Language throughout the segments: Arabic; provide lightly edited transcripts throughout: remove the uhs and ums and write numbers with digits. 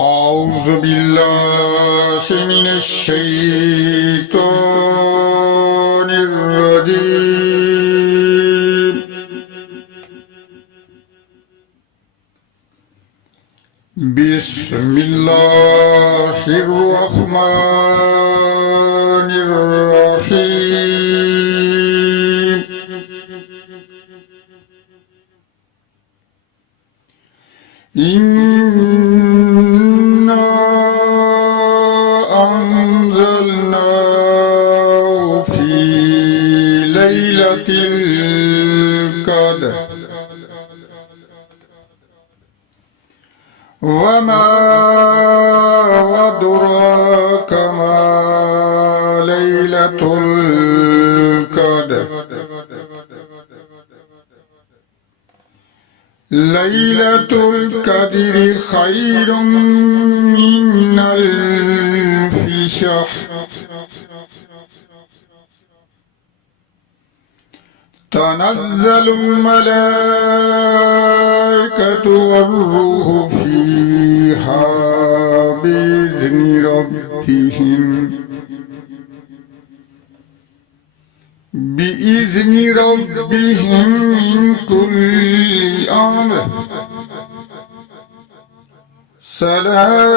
أعوذ بالله من الشيطان الرجيم. بسم الله الرحمن الرحيم. إنا أنزلناه في ليلة القدر وما أدراك ما ليلة القدر. ليلة القدر خير من ألف شهر. تنزل الملائكة والروح فيها بإذن ربهم من كل أمر. سلام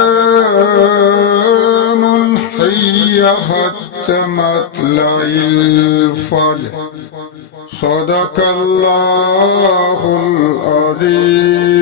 هي حتى مطلع الفجر. صدق الله العظيم.